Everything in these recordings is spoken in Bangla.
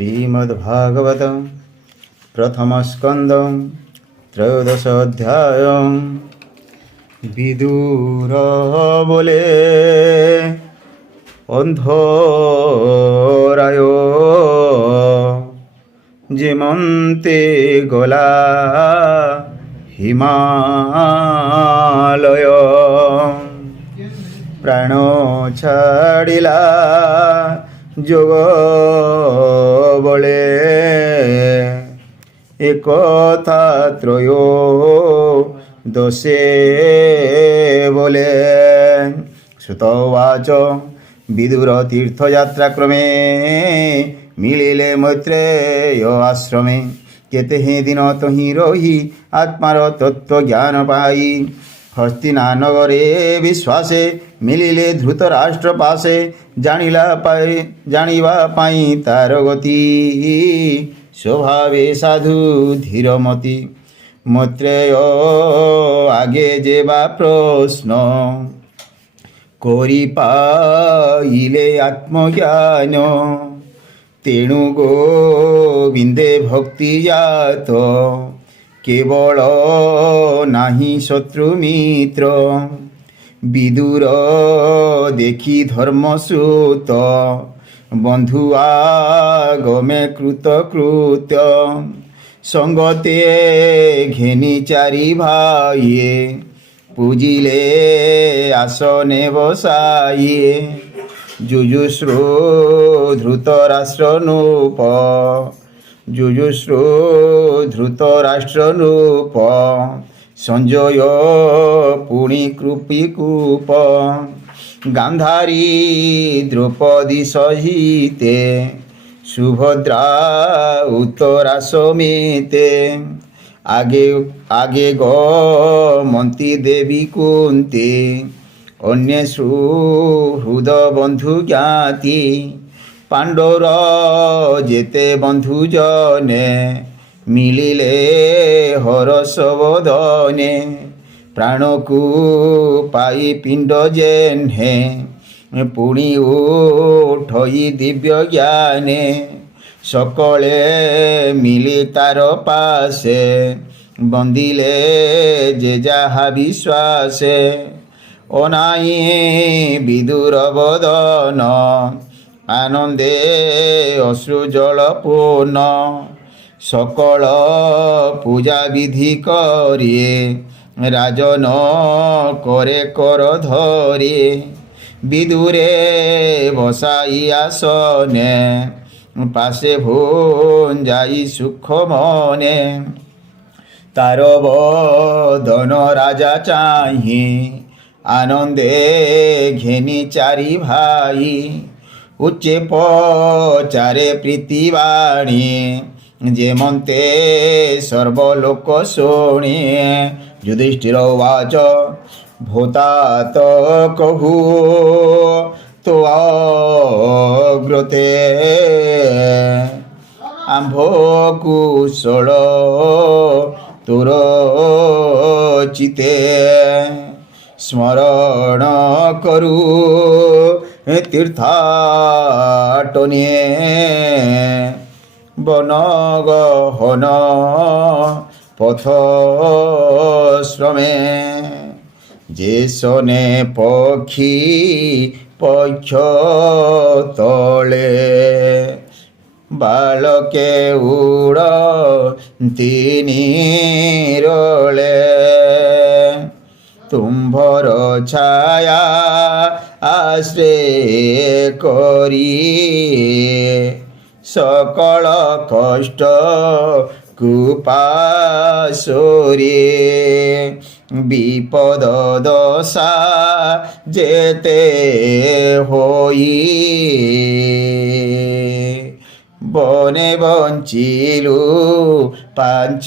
श्रीमद्भागवत प्रथमस्कंद त्रयोदश अध्याय। विदुर बोले अंधराय जेमंते गला हिमालय प्राण छाड़िला जोग बले एक त्रयो दशे बोले। श्रुतवाच विदुर तीर्थयात्रा क्रमे मिलिले मैत्रेय आश्रमे। केते ही दिन तही रही आत्मार तत्व ज्ञान पाई। हस्तिनानगरे विश्वासे मिलिले धृतराष्ट्र पासे। जानिबा पाई तार गति स्वभावे साधु धीरमती। मैत्रेय आगे जेबा प्रश्न करि पाइले आत्मज्ञान। तेणु गोविंदे भक्ति जात केवल नाही शत्रु मित्र। विदुर देखी धर्मसूत बंधु आगमे कृतकृत्य। संगते घेनी चारि भाइये पूजिले आसने बसाइये। जुजुश्रु धृतराष्ट्र नृप संजय पुणी कृपिकूप। गांधारी द्रौपदी सहिते सुभद्रा उत्तरा समेते। आगे गमंती देवी कुंती अन्य सुहृद बंधु ज्ञाति। पांडवर जेते बंधु जने मिलिले हरस बदने। प्राण को पाई पिंड जेन्हे पुणी उठई दिव्य ज्ञाने। सकले मिली तार पासे बंदिले जे जहा विश्वासे। अनाई विदुर बदन आनंदे अश्रु जल पूर्ण। सकल पूजा विधि करिए राजन करे कर धरिए। विदुरे बसाई आसने पासे भोन जाई सुख मने। तार बदन राजा चाहि आनंदे घेनी चारि भाई। उच्चे पचारे प्रीतिवाणी जेमंते सर्वलोक शुणी। युधिष्ठिर उवाच भूतात कहू तो अग्रते। आंभ कुशल तोर चिते स्मरण करू तीर्थाटने। बनगहन पथ श्रमे जेसने पक्षी पक्ष तले। बालके उड़ती रले तुम्भर छाया आश्रय करी। सकल कष्ट कुपासोरे विपद दशा जेते होई। बने बंचिलु पांच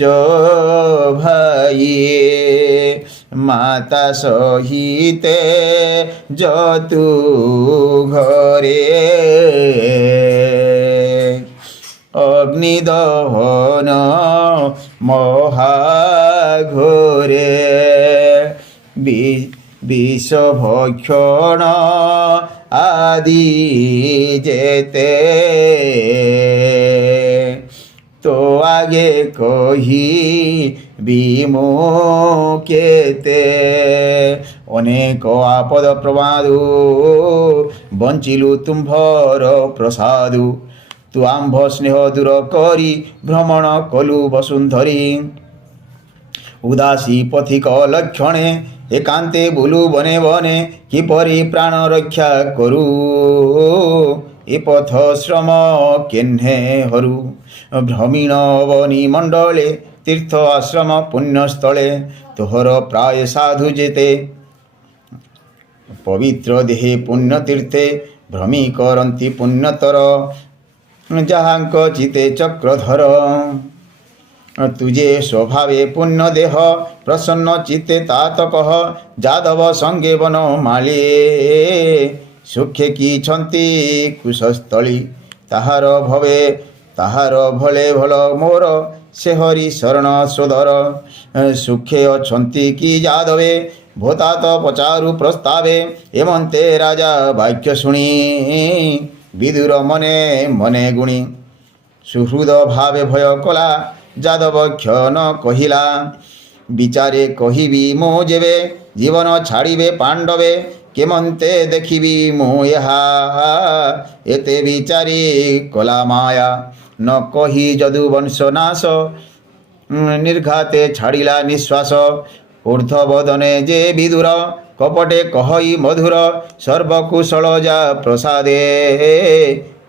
भाई माता सहिते जतु घरे। अग्निदहन महाघोरे বিষভক্ষণ আদি যেতে ଆଗେ କହିବି କେତେ ଅନେକ ଆପଦ ପ୍ରମାଦୁ ବଞ୍ଚିଲୁ ତୁମ୍ଭର ପ୍ରସାଦୁ ତୁ ଆମ୍ଭ ସ୍ନେହ ଦୂର କରି ଭ୍ରମଣ କଲୁ ବସୁନ୍ଧରୀ ଉଦାସୀ ପଥିକ ଲକ୍ଷଣେ ଏକାନ୍ତେ ବୁଲୁ ବନେ ବନେ କିପରି ପ୍ରାଣ ରକ୍ଷା କରୁ ଏ ପଥ ଶ୍ରମ କେହ୍ନେ ହରୁ ଭ୍ରମୀଣ ଅବନୀ ମଣ୍ଡଳେ ତୀର୍ଥ ଆଶ୍ରମ ପୁଣ୍ୟସ୍ଥଳେ ତୋହର ପ୍ରାୟ ସାଧୁ ଯେତେ ପବିତ୍ର ଦେହେ ପୁଣ୍ୟ ତୀର୍ଥେ ଭ୍ରମୀ କରନ୍ତି ପୁଣ୍ୟତର ଯାହାଙ୍କ ଚିତେ ଚକ୍ରଧର तुझे स्वभावे पुण्य देह प्रसन्न चित्ते तात कह जादव संगे बन माले सुखे की छंती कुशस्थली ताहार भवे ताहार भले भल मोर से हरि शरण सोदर सुखे अछंती की जादवे भोतात पचारु प्रस्तावे एमंते राजा वाक्य शुणी विदुर मने मने गुणी सुहृद भावे भय कला जादव क्षण कहिला विचारे कहिबी मो जेबे जीवन छाड़िबे पांडवे केमंते देखिबी मो यहा एते विचारी कला माया न कही जदु वंशनाश निर्घाते छाड़िला निश्वास ऊर्ध्वबदने जे विदुर कपटे कहई मधुर सर्वकुशल जा प्रसादे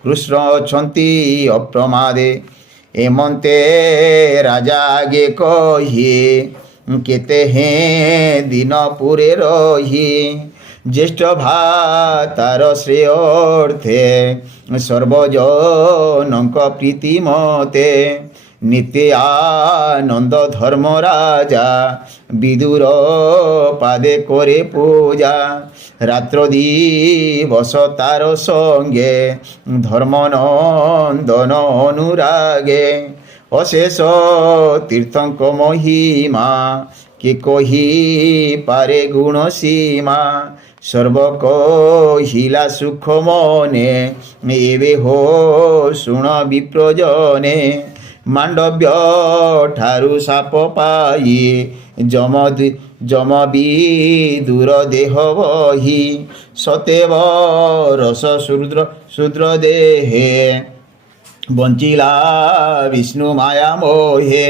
कृष्ण अछंती अप्रमादे एमंते राजा आगे कहिए केते हैं दिन पुरे रही ज्येष्ठ भातार श्रेयर्थे सर्वजनक प्रीति मते नित्य आनंद धर्म राजा विदुर पादे करे पूजा रात्र दिवस तार संगे धर्मनंदन अनुरागे अशेष तीर्थंक महिमा के कही पारे गुण सीमा सर्व कहिला सुख मने एवे हो शुण विप्रजने मांडव्य ठारु साप पाई जम विदुर देह बही सतेव रस शूद्र देहे बंचिला विष्णु माया मोहे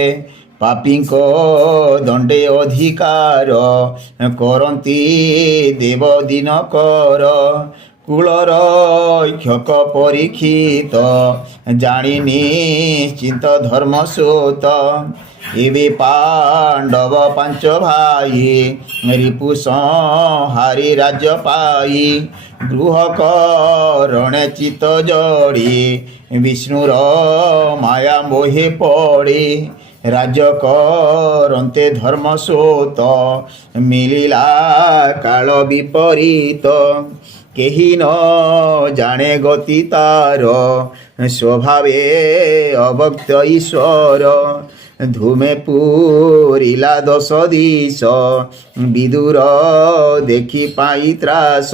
पापीको दंडे अधिकार करती देव दिनकर कूलर क्षक परीक्षित जानी निश्चिंत धर्मसूत एवे पांडव पांच भाई रिपु संहारी राज्य पाई गृह करणे चित जड़ी विष्णुर माया मोहे पड़ी राज्य करते धर्मसूत मिलिला काल विपरीत केही न जाने गति तार स्वभावे अभक्त ईश्वर धूमे पूरिला दश दिश विदुर देखि पाई त्रास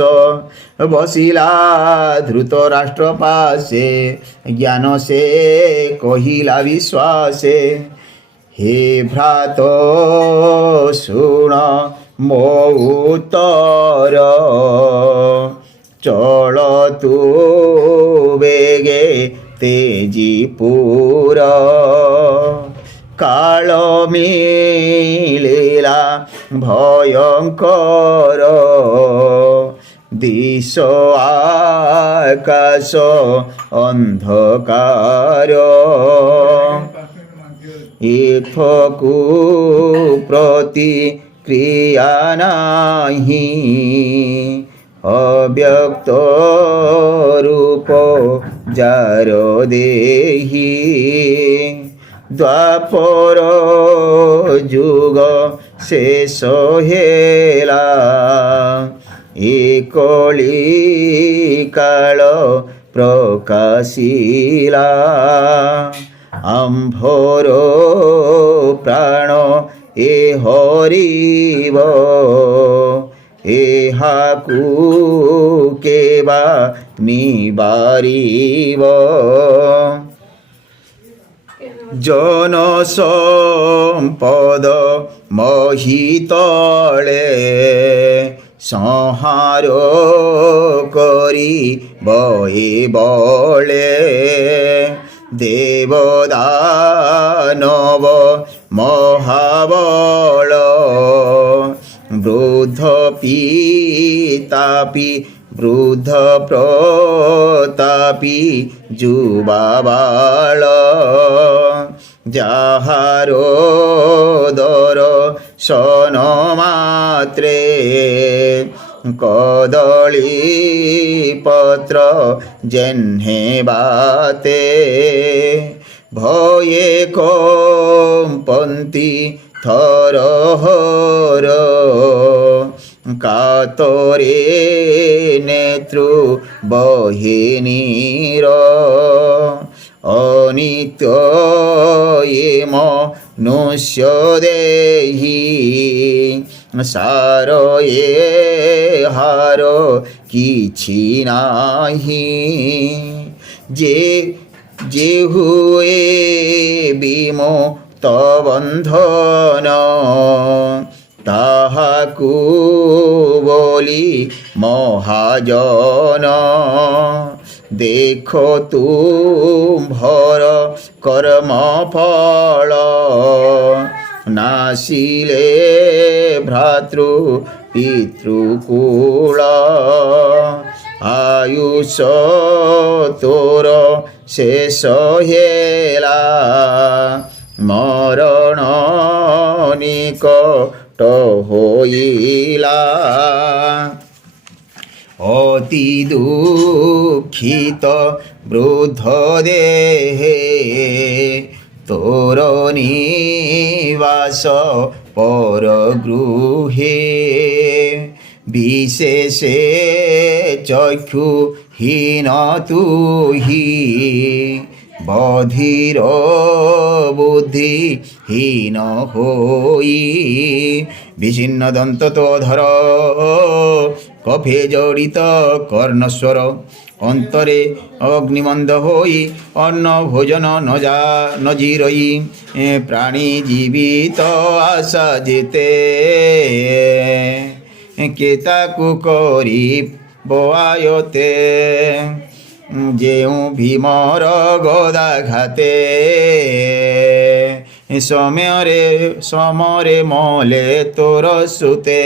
बसिला धृत राष्ट्र पासे ज्ञान से कहिला विश्वासे हे भ्रात शुण मो उत्तर चल तू बेगे तेजीपुर काल मिलिला भयंकर दिश आकाश अंधकार इथकु प्रतिक्रिया नाही अव्यक्त रूप जार देहि द्वापर जुग शेष हेला एकली काल प्रकाशिला आंभर प्राण ए हरिव एहाकु केबा निबारिव। জন সম্পদ মহিতলে সংহার করি বহে বলে দেবদানব মহাবল বৃদ্ধ পিতাপি বৃদ্ধ প্রতাপি যুবাবাল যাহার দর্শন মাত্রে কদলী পত্র জেহ্নে বাতে ভয়ে কম্পন্তি থরহর কাতরে নেত্রু বহিনীর অনিত্য মনুষ্য দেহি সার হার কিছু নাহি যে হুয়ে বিমুক্ত বন্ধন তাহাকু বলি মহাজন দেখো তুম্ভর কর্ম ফল নাসিলে ভ্রাতৃ পিতৃকুল আয়ুষ তোর শেষ হেলা মরণ নিকট হইলা অতি দুঃখিত বৃদ্ধ দেহে তোর নিবাস পর গৃহে বিশেষে চক্ষুহীন তুহি বধির বুদ্ধিহীন হই বিচ্ছিন্ন দন্ত তোধর কফে জড়িত কর্ণস্বর অন্তরে অগ্নিমন্দ হই অন্ন ভোজন নজিরই প্রাণী জীবিত আশা যেতে কেতাকু করি বয়ায়তে ଯେଉଁ ଭୀମର ଗଦାଘାତେ ସମରେ ମଲେ ତୋର ସୁତେ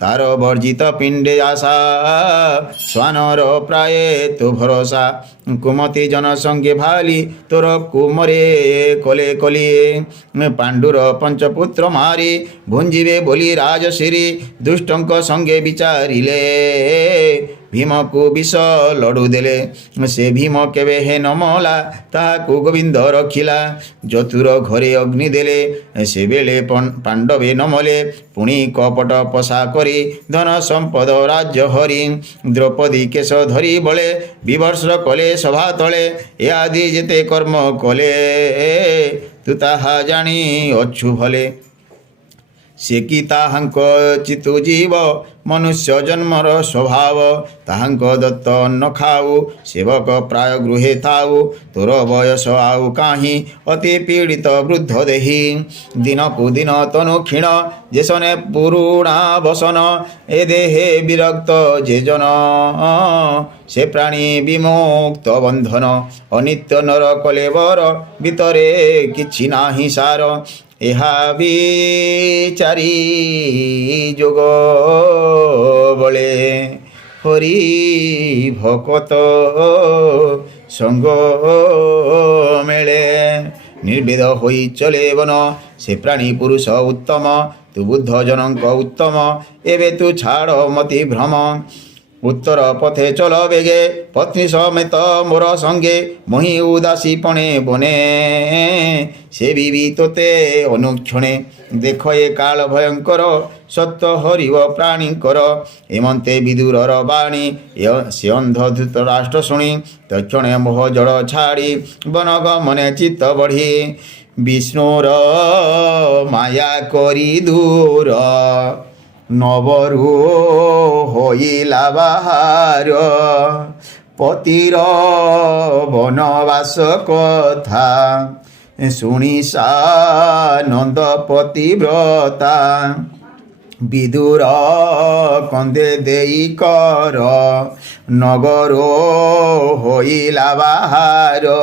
ତାର ବର୍ଜିତ ପିଣ୍ଡେ ଆଶା ଶ୍ୱାନର ପ୍ରାୟ ତୁ ଭରସା କୁମତି ଜନ ସଙ୍ଗେ ଭାଲି ତୋର କୁମରେ କଲେ କଲିଏ ପାଣ୍ଡୁର ପଞ୍ଚପୁତ୍ର ମାରି ଭୁଞ୍ଜିବେ ବୋଲି ରାଜଶ୍ରୀ ଦୁଷ୍ଟଙ୍କ ସଙ୍ଗେ ବିଚାରିଲେ ଭୀମକୁ ବିଷ ଲଡ଼ୁ ଦେଲେ ସେ ଭୀମ କେବେ ହେ ନମଲା ତାହାକୁ ଗୋବିନ୍ଦ ରଖିଲା ଯତୁର ଘରେ ଅଗ୍ନି ଦେଲେ ସେବେଳେ ପାଣ୍ଡବେ ନମଲେ ପୁଣି କପଟ ପଶା କରି ଧନ ସମ୍ପଦ ରାଜ୍ୟ ହରି ଦ୍ରୌପଦୀ କେଶ ଧରି ବଳେ ବିଭର୍ଷ କଲେ ସଭା ତଳେ ଏ ଆଦି ଯେତେ କର୍ମ କଲେ ତୁ ତାହା ଜାଣି ଅଛୁ ଭଲେ ସେ କି ତାହାଙ୍କ ଚିତୁ ଜୀବ ମନୁଷ୍ୟ ଜନ୍ମର ସ୍ୱଭାବ ତାହାଙ୍କ ଦତ୍ତ ଅନ୍ନ ଖାଉ ସେବକ ପ୍ରାୟ ଗୃହେ ଥାଉ ତୋର ବୟସ ଆଉ କାହିଁ ଅତି ପୀଡ଼ିତ ବୃଦ୍ଧ ଦେହି ଦିନକୁ ଦିନ ତନୁ କ୍ଷୀଣ ଯେସନେ ପୁରୁଣା ବସନ ଏ ଦେହେ ବିରକ୍ତ ଯେ ଜନ ସେ ପ୍ରାଣୀ ବିମୁକ୍ତ ବନ୍ଧନ ଅନିତ୍ୟ ନର କଲେବର ଭିତରେ କିଛି ନାହିଁ ସାର ଏହା ବିଚାରି ଯୋଗ ବଳେ ହରି ଭକତ ସଙ୍ଗ ମେଳେ ନିର୍ବେଦ ହୋଇ ଚଲେ ବନ ସେ ପ୍ରାଣୀ ପୁରୁଷ ଉତ୍ତମ ତୁ ବୁଦ୍ଧ ଜନଙ୍କ ଉତ୍ତମ ଏବେ ତୁ ଛାଡ଼ ମତି ଭ୍ରମ ଉତ୍ତର ପଥେ ଚଲ ବେଗେ ପତ୍ନୀ ସಮೇତ ମୋର ସଙ୍ଗେ ମହି ଉଦାସୀ ପଣେ ବନେ ସେ ବିବି ତୋତେ ଅନୁକ୍ଷଣେ ଦେଖ ଏ କାଳ ଭୟଙ୍କର ସତ୍ୟ ହରିବ ପ୍ରାଣୀଙ୍କର ଏମନ୍ତେ ବିଦୁରର ବାଣୀ ସେ ଅନ୍ଧ ଧୃତରାଷ୍ଟ୍ର ଶୁଣି ତକ୍ଷଣେ ମୋହ ଜଳ ଛାଡ଼ି ବନ ଗମନେ ଚିତ୍ତ ବଢ଼ି ବିଷ୍ଣୁର ମାୟା କରି ଦୂର ନବରୁ ହୋଇଲା ବାହାର ପତିର ବନବାସ କଥା ଶୁଣି ସାନନ୍ଦ ପତିବ୍ରତା ବିଦୁର କନ୍ଦେ ଦେଇ କର ନଗର ହୋଇଲା ବାହାର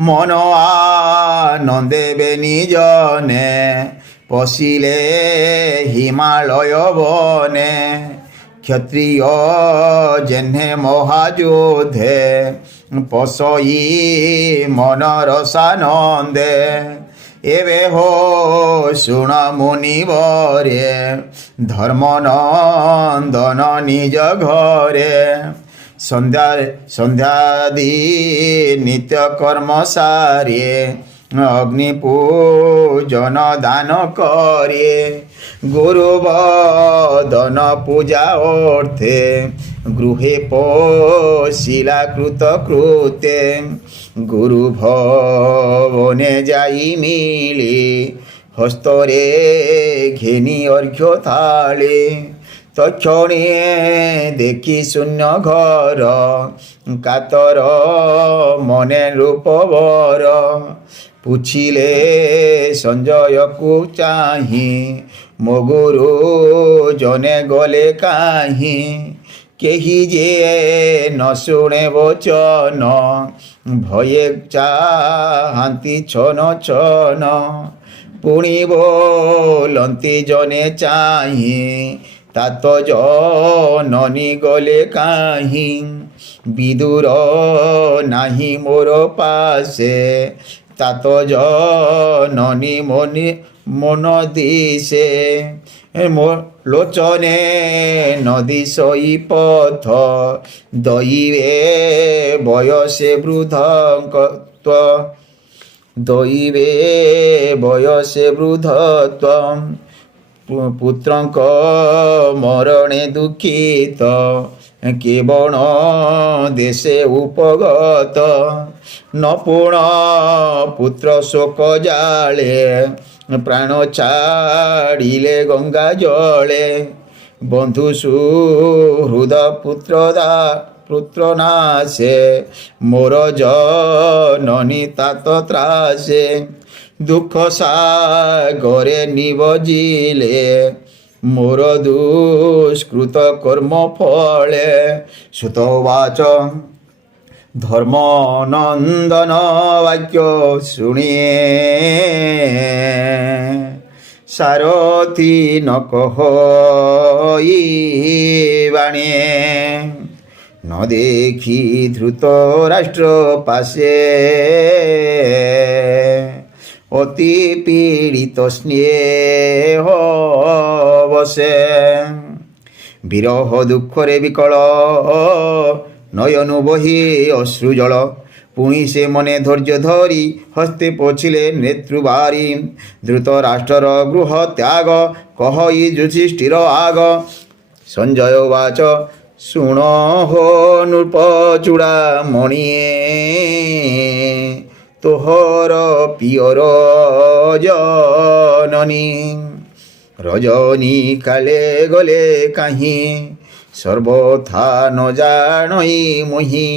ମନ ଆନନ୍ଦେ ବେନିଜନେ ପଶିଲେ ହିମାଳୟ ବନେ ক্ষত্রিয় জেহ্নে মহাযোধে পশই মনর সানন্দে এবে হো শুণ মুনিবরে ধর্মনন্দন নিজ ঘরে সন্ধ্যাদি নিত্য কর্ম সারে অগ্নি পূজন দান করে গুরু বদন পূজা অর্থে গৃহে পশিলা কৃত কৃতে গুরু ভবনে যাই মিলে হস্তরে ঘেনি অর্ঘ্য থালে তক্ষণে দেখি শূন্য ঘর কাতর মনে রূপবর পুছিলে সঞ্জয়କୁ চাহি ମୋ ଗୁରୁ ଜନେ ଗଲେ କାହିଁ କେହି ଯେ ନ ଶୁଣେ ବଚନ ଭୟେ ଚାହାନ୍ତି ଛନ ଛନ ପୁଣି ବୋଲନ୍ତି ଜନେ ଚାହିଁ ତାତ ଜନନୀ ଗଲେ କାହିଁ ବିଦୁର ନାହିଁ ମୋର ପାଶେ তাত জননী মন দিশে লোচনে নদী সই পথ দইবে বয়সে বৃদ্ধত্ব দইবে বয়সে বৃদ্ধত্ব পুত্রଙ୍କ মরণে দুঃখিত কেবল দেশে উপগত নপুণ পুত্র শোক জালে প্রাণ ছাড়িলে গঙ্গা জলে বন্ধু সুহৃদ পুত্র নাশে মোর জননী তাত ত্রাসে দুঃখ সাগরে নিবজিলে মোর দুষ্কৃত কর্ম ফলে সুতবাচ ধর্মনন্দন বাক্য শুনিয়ে সারথি ন কহি বাণিয়ে ন দেখি ধৃত রাষ্ট্র পাশে অতি পীড়িত স্নেহ বসে বিরহ দুঃখরে বিকল নয়নু বহি অশ্রুজল পুଣି ସେ ମନେ ଧୈର୍ଯ୍ୟ ଧରି ହସ୍ତେ ପୋଛିଲେ ନେତୃବାରି ଦ୍ରୁତ ରାଷ୍ଟ୍ରର ଗୃହ ତ୍ୟାଗ କହଇ ଯୁଧିଷ୍ଠିର ଆଗ ସଞ୍ଜୟ ବାଚ ଶୁଣ ହୋ ନୃପ ଚୂଡ଼ାମଣିଏ ତୋହର ପିଅର ଜନନୀ ରଜନୀ କାଳେ ଗଲେ କାହିଁ সর্বথা ন জানই মহি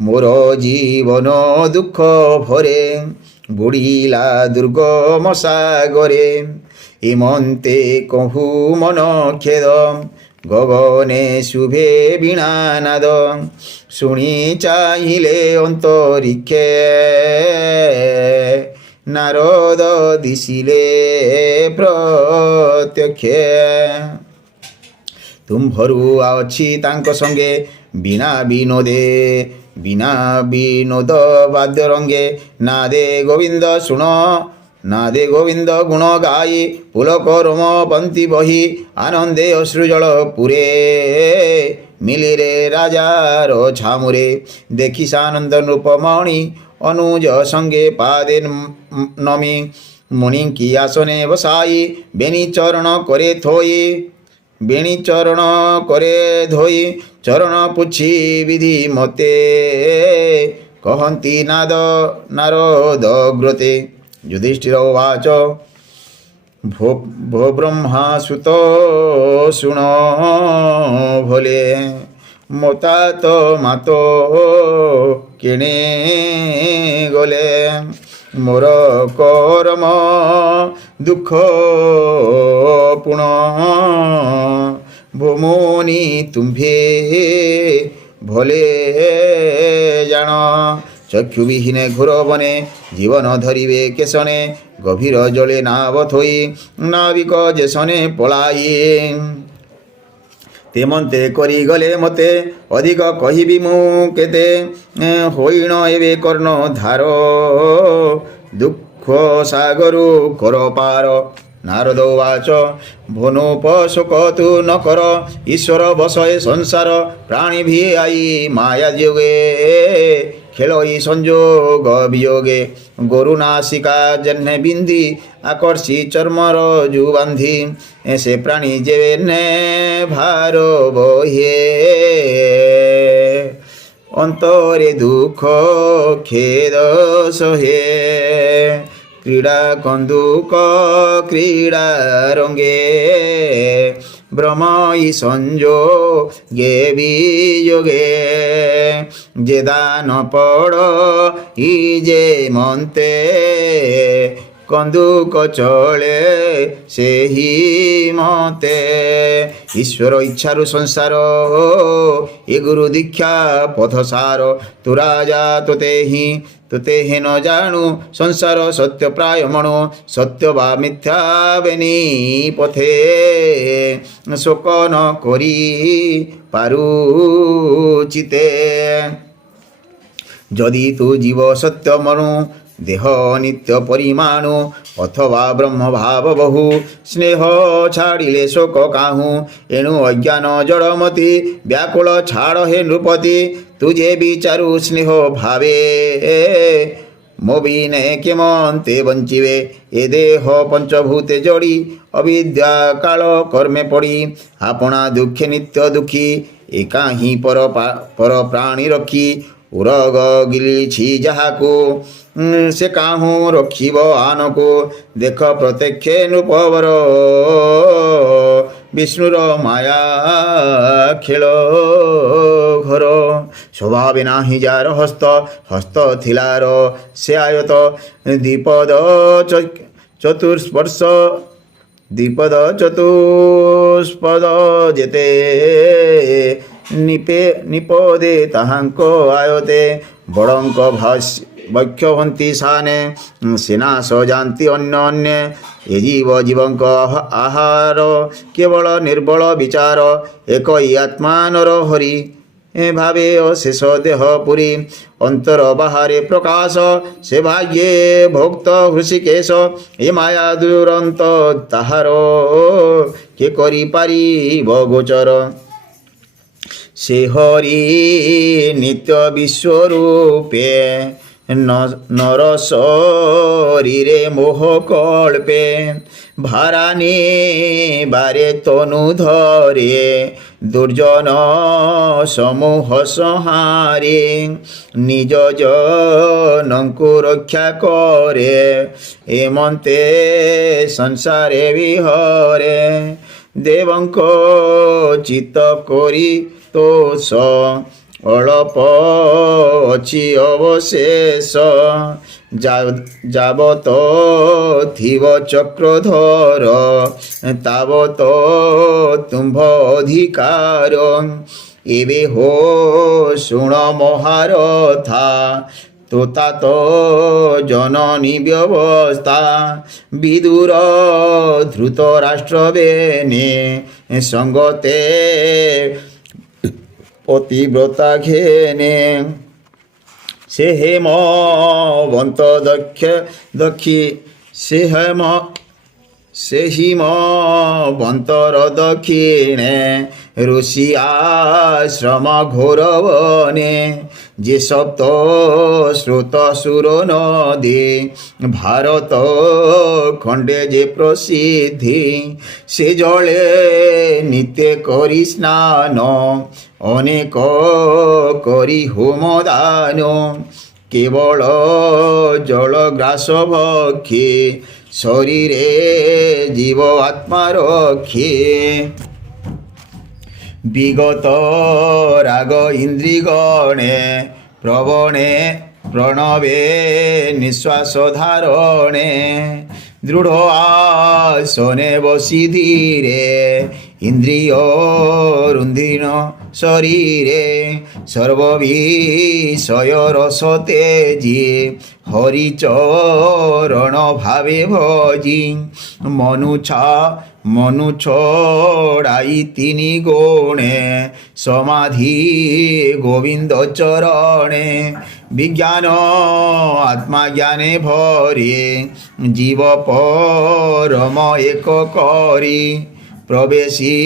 মোর জীবন দুঃখ ভরে বুড়িলা দুর্গম সাগরে ইমন্তে কহু মন খেদ গগনে শুভে বীণানাদ শুনি চাহিলে অন্তরিক্ষে নারদ দিশিলে প্রত্যক্ষে ତୁମ୍ଭରୁ ଅଛି ତାଙ୍କ ସଙ୍ଗେ ବିନା ବିନୋଦ ବାଦ୍ୟ ରଙ୍ଗେ ନାଦେ ଗୋବିନ୍ଦ ଶୁଣ ନାଦେ ଗୋବିନ୍ଦ ଗୁଣ ଗାଇ ପୁଲକ ରୋମ ପନ୍ତି ବହି ଆନନ୍ଦେ ଅଶ୍ରୁଜଳ ପୁରେ ମିଳିରେ ରାଜାର ଝାମୁରେ ଦେଖି ସାନନ୍ଦ ନୃପମଣି ଅନୁଜ ସଙ୍ଗେ ପାଦେ ନମି ମୁନିଙ୍କି ଆସନେ ବସାଇ ବେନି ଚରଣ করে থই বেণী চরণ করে ধୋଇ চরণ পুছি বিধি মতে কহন্তি নারদ গ্রতে যুধিষ্ঠির উবাচ ভো ব্রহ্মা সুত শুণ ভোলে মতাত মাতো কেনে গলে মোর কর্ম দুঃখ পুণ ভূমনি তুম্ভে ভলে জাণ চক্ষুবিহীনে ঘোর বনে জীবন ধরিবে কেশনে গভীর জলে নাব থই নাবিক যেসনে পলাই তেমন্তে করি গলে মতে অধিক কহিবি মু কেতে হইণ এবে কর্ণ ধার দুঃখ সাগরু কর পার নারদ উবাচ ভনুপশোক তু ন কর ঈশ্বর বসয়ে সংসার প্রাণীভি আই মায়া যোগে খেলই সংযোগ বিয়োগে গরু নাসিকা জন্হে বিন্ধি আকর্ষি চর্মর জু বান্ধি সে প্রাণী যে নে ভার বহে অন্তরে দুঃখ খেদ সহে ক্রীড়া কন্দুক ক্রীড়া রঙ্গে ব্রহ্মই সংযোগে বিযোগে যে দান পড় ই যে মন্তে কন্দুক চলে ସେହି মতে ঈশ্বর ইচ্ছারু সংসার এ গুরু দীক্ষা পথসার তু রাজা তোতে হে ন জাণু সংসার সত্য প্রায় মণু সত্য বা মিথ্যা বেনি পথে শোক ন করি পারুচিতে যদি তু জীব সত্য মনু দেহ নিত্য পরিমাণু অথবা ব্রহ্মভাব বহু স্নেহ ছাড়িলে শোক কাহু এণু অজ্ঞান জড়মতি ব্যাকুল ছাড় হে নৃপতি তুজে বিচারু স্নেহ ভাবে মোবিনে কেমন্তে বঞ্চিবে এ দেহ পঞ্চভূতে জড়ি অবিদ্যা কাল কর্মে পড়ি আপনা দুঃখে নিত্য দুঃখী একা হি পর প্রাণী রক্ষী উরগ গিলিছি যাহাকু সে কাহু রখিব আনকু দেখ প্রত্যক্ষে নৃপবর বিষ্ণুর মায়া খেল ঘর স্বভাবে নাহি যার হস্ত থিলার সে আয়ত দ্বিপদ চতুষ্পর্শ দ্বিপদ চতুষ্পদ যেতে নিপদে তাহাঙ্ক আয়তে বড়ঙ্ক বক্ষ হন্তি সানে সেনা সজান্তি অন্য অন্যে এ জীবঙ্ক আহার কেবল নির্বল বিচার একই আত্মানর হরি ভাবে অশেষ দেহ পুরী অন্তর বাহারে প্রকাশ সে ভাগ্যে ভক্ত হৃষিকেশ এ মায়া দুরন্ত তাহার কে করি পারিব গোচর সে হরি নিত্য বিশ্বরূপে নর শরীরে মোহ কল্পে ভারানে বারে তনু ধরে দুর্জন সমূহ সংহারে নিজ জনଙ୍କୁ রক্ষা করে এমন্তে সংসারে বিহরে দেবঙ্ক চিত্ত করি তোষ অଳପ ଅଛି ଅବଶେଷ ଯାବତ ଥିବ ଚକ୍ରଧର ତାବତ ତୁମ୍ଭ ଅଧିକାର ଏବେ ହୋ ଶୁଣ ମହାରଥା তোতা তো জননী ব্যবস্থা বিদুর ধ্রুত রাষ্ট্রবেনে সঙ্গতে পতিব্রতা ঘেনে সে হেমবন্ত দক্ষী সে হিমবন্তর দক্ষিণে ঋষি আশ্রম ঘোর বনে যে সপ্ত স্রোত সুর নদী ভারত খণ্ডে যে প্রসিদ্ধি সে জলে নিত্যে করি স্নান অনেক করি হোমদান কেবল জল গ্রাস ভক্ষে শরীরে জীব আত্মা রক্ষে বিগত রাগ ইন্দ্রিগণে প্রবণে প্রণবে নিঃশ্বাস ধারণে দৃঢ় আসনে বসি ধীরে ইন্দ্রিয় রুন্ধিন শরীরে সর্ববিষয় রস তেজি হরিচরণ ভাবে ভজি মনু ছড়াই তিনি গুণে সমাধি গোবিন্দ চরণে বিজ্ঞান আত্মাজ্ঞানে ভরে জীব পরম এক করি প্রবেশী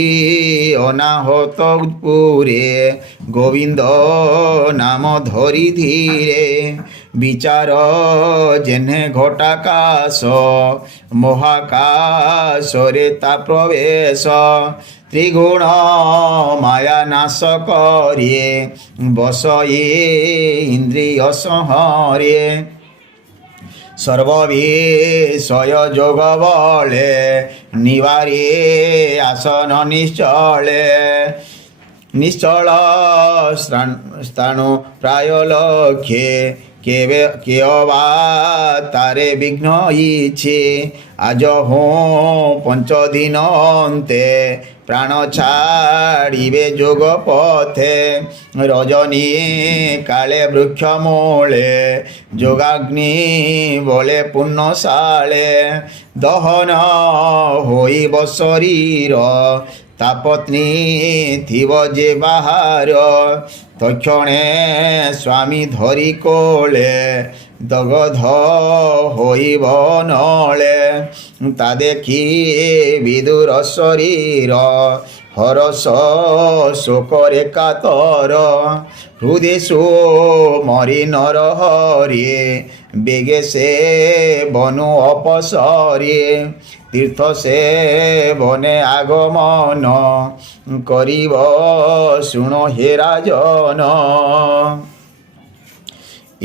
অনাহত পুরে গোবিন্দ নাম ধরি ধীরে বিচার যেনে ঘটাকাশ মহাকাশরে তা প্রবেশ ত্রিগুণ মায়া নাশ করে বসয়ে ইন্দ্রিয় সংহরে সর্ববিষয় যোগ বলে নিবারে আসন নিশ্চল স্থাণু প্রায় লক্ষ্যে কেবা তারে বিঘ্ন ইছে আজ পঞ্চদিন অন্তে প্রাণ ছাড়িবে যোগ পথে রজনী কালে বৃক্ষ মূলে যোগাগ্নি বলে পুণ্যশালে দহন হইব শরীর তাপত্নী থিব যে বাহার তক্ষণে স্বামী ধরি কোলে দগধ হইব নলে তা দেখি বিদুর শরীর হরস শোকরে কাতর হৃদে মরি নর হরে বেগে সে বনু অপসরে তীর্থ সে বনে আগমন করিব শুণ হে রাজন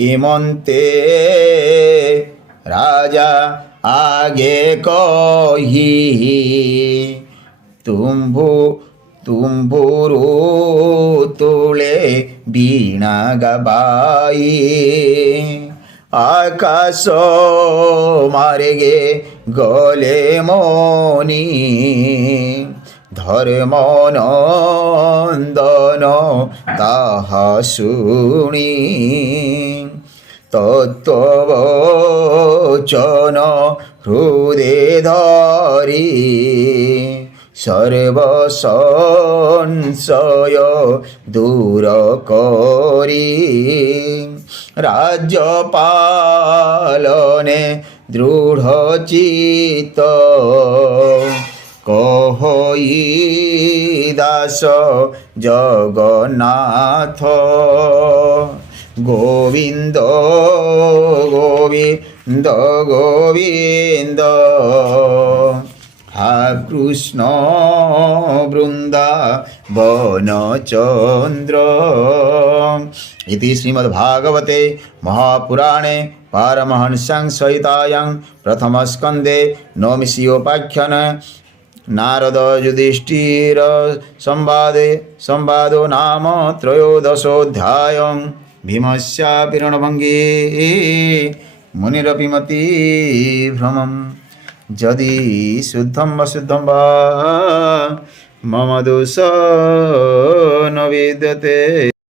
ইমন্তে রাজা আগে কহি তুম্বুরু তুলে বীণা গাবাই আকাশ মার্গে গলে মনি ধর্মনন্দন তাহা শুনি তত্ত্ববচন হৃদে ধরি সর্বসংশয় দূর করি রাজ্য পালনে দৃঢ় চিত্ত কহই দাস জগন্নাথ গোবিন্দ গোবিন্দ গোবিন্দ হা কৃষ্ণ বৃন্দাবনচন্দ্র ইতি শ্রীমদ্ভাগবতে মহাপুরাণে পারমহংস্যাং সহিতায়াং প্রথমস্কন্ধে নবমোপাখ্যান নারদ যুধিষ্ঠির সংবাদো নাম ত্রয়োদশোऽধ্যায়ঃ ভীমস্যাপি রণভঙ্গে মুনিরপি মতিভ্রমম যদি শুদ্ধম বা শুদ্ধম বা মম দোষ ন বিদ্যতে।